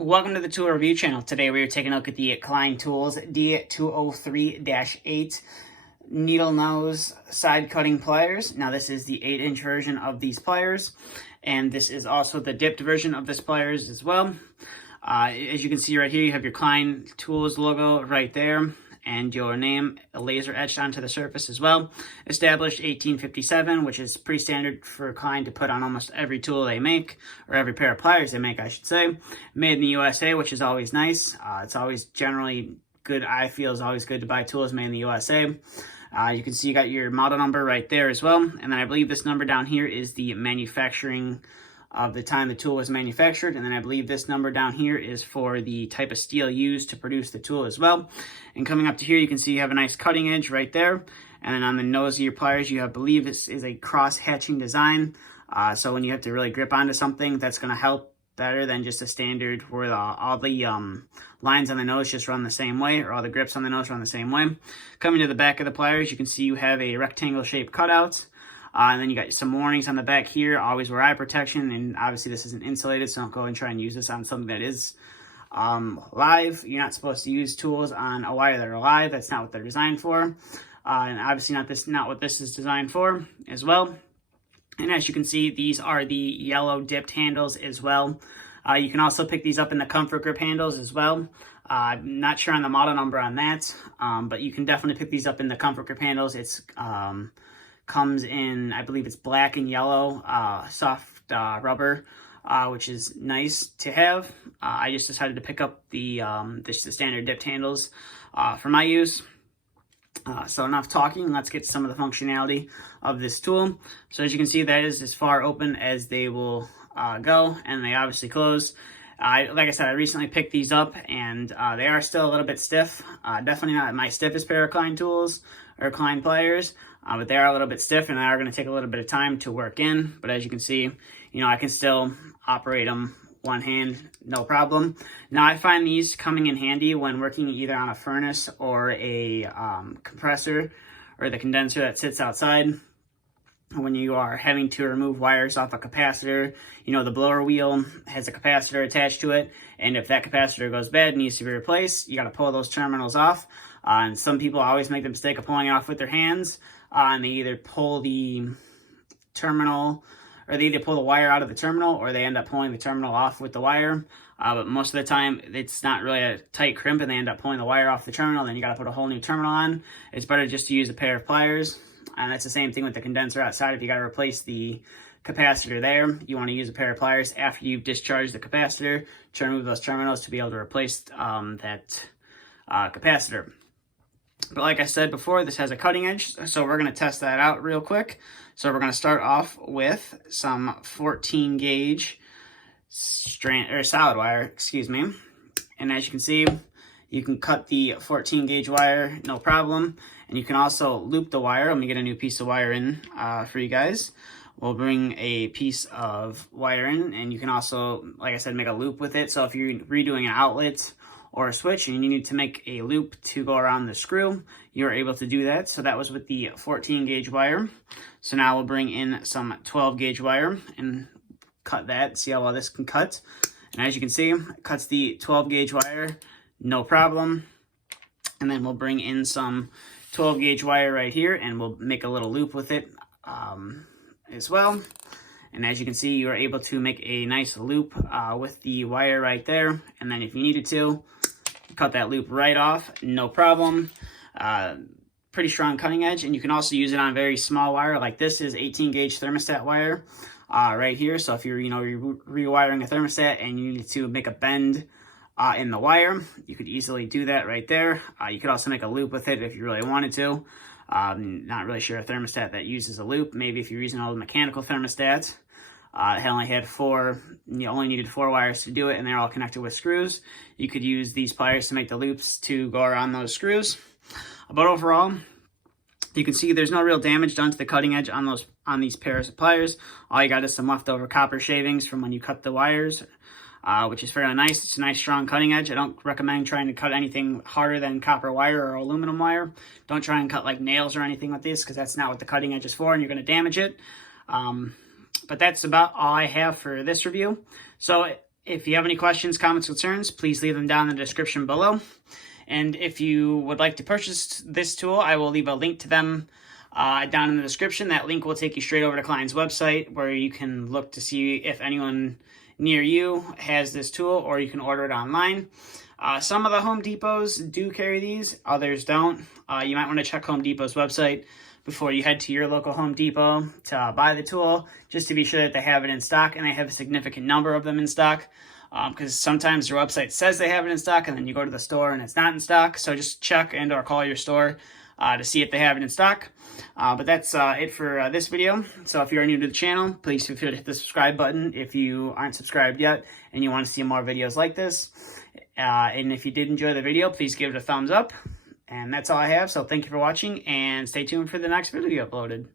Welcome to the tool review channel. Today we are taking a look at the Klein Tools D203-8 Needle Nose Side-Cutting Pliers. Now this is the 8-inch version of these pliers, and this is also the dipped version of this pliers as well. As you can see right here, you have your Klein Tools logo right there, and your name laser etched onto the surface as well. Established 1857, which is pretty standard for Klein to put on almost every tool they make, or every pair of pliers they make, I should say. Made in the USA, which is always nice. It's always generally good. I feel is always good to buy tools made in the USA. You can see you got your model number right there as well. And then I believe this number down here is the manufacturing of the time the tool was manufactured, and then I believe this number down here is for the type of steel used to produce the tool as well. And coming up to here, you can see you have a nice cutting edge right there, and then on the nose of your pliers, you have, believe this is a cross-hatching design, so when you have to really grip onto something, that's going to help better than just a standard where all the lines on the nose just run the same way, or all the grips on the nose run the same way. Coming to the back of the pliers, you can see you have a rectangle shaped cutout. And then you got some warnings on the back here. Always wear eye protection, and obviously this isn't insulated, so don't go and try and use this on something that is live. You're not supposed to use tools on a wire that are live. That's not what they're designed for, and obviously not what this is designed for as well. And as you can see, these are the yellow dipped handles as well. You can also pick these up in the comfort grip handles as well. I'm not sure on the model number on that, but you can definitely pick these up in the comfort grip handles. It's comes in, I believe it's black and yellow, soft rubber, which is nice to have. I just decided to pick up the standard dipped handles for my use. So enough talking, let's get to some of the functionality of this tool. So as you can see, that is as far open as they will go, and they obviously close. Like I said, I recently picked these up, and they are still a little bit stiff. Definitely not my stiffest pair of Klein tools or Klein pliers, but they are a little bit stiff, and they are going to take a little bit of time to work in. But as you can see, I can still operate them one hand, no problem. Now, I find these coming in handy when working either on a furnace or a compressor or the condenser that sits outside. When you are having to remove wires off a capacitor, the blower wheel has a capacitor attached to it, and if that capacitor goes bad and needs to be replaced, you got to pull those terminals off. And some people always make the mistake of pulling it off with their hands, and they either pull the terminal, or they either pull the wire out of the terminal, or they end up pulling the terminal off with the wire. But most of the time, it's not really a tight crimp, and they end up pulling the wire off the terminal, then you got to put a whole new terminal on. It's better just to use a pair of pliers. And that's the same thing with the condenser outside. If you got to replace the capacitor there, you want to use a pair of pliers after you've discharged the capacitor to remove those terminals to be able to replace that capacitor. But like I said before, this has a cutting edge, so we're going to test that out real quick. So we're going to start off with some 14 gauge solid wire, excuse me. And as you can see, you can cut the 14 gauge wire, no problem. And you can also loop the wire. Let me get a new piece of wire in for you guys. We'll bring a piece of wire in, and you can also, like I said, make a loop with it. So if you're redoing an outlet or a switch and you need to make a loop to go around the screw, you're able to do that. So that was with the 14 gauge wire. So now we'll bring in some 12 gauge wire and cut that, see how well this can cut. And as you can see, it cuts the 12 gauge wire, no problem. And then we'll bring in some 12 gauge wire right here, and we'll make a little loop with it as well. And as you can see, you are able to make a nice loop with the wire right there. And then if you needed to, cut that loop right off, no problem. Pretty strong cutting edge, and you can also use it on very small wire. Like this is 18 gauge thermostat wire right here. So if you're rewiring a thermostat and you need to make a bend in the wire, you could easily do that right there. You could also make a loop with it if you really wanted to. Not really sure a thermostat that uses a loop. Maybe if you're using all the mechanical thermostats, it only had you only needed 4 wires to do it, and they're all connected with screws. You could use these pliers to make the loops to go around those screws. But overall, you can see there's no real damage done to the cutting edge on these pairs of pliers. All you got is some leftover copper shavings from when you cut the wires, which is fairly nice. It's a nice strong cutting edge. I don't recommend trying to cut anything harder than copper wire or aluminum wire. Don't try and cut like nails or anything with this, because that's not what the cutting edge is for, and you're going to damage it. But that's about all I have for this review. So If you have any questions, comments, concerns, please leave them down in the description below. And if you would like to purchase this tool, I will leave a link to them down in the description. That link will take you straight over to Klein's website, where you can look to see if anyone near you has this tool, or you can order it online. Some of the Home Depots do carry these, others don't. You might want to check Home Depot's website before you head to your local Home Depot to buy the tool, just to be sure that they have it in stock, and they have a significant number of them in stock, because sometimes their website says they have it in stock, and then you go to the store and it's not in stock. So just check and or call your store to see if they have it in stock. But that's it for this video. So if you're new to the channel, please feel free to hit the subscribe button if you aren't subscribed yet and you want to see more videos like this. And if you did enjoy the video, please give it a thumbs up. And that's all I have. So thank you for watching, and stay tuned for the next video uploaded.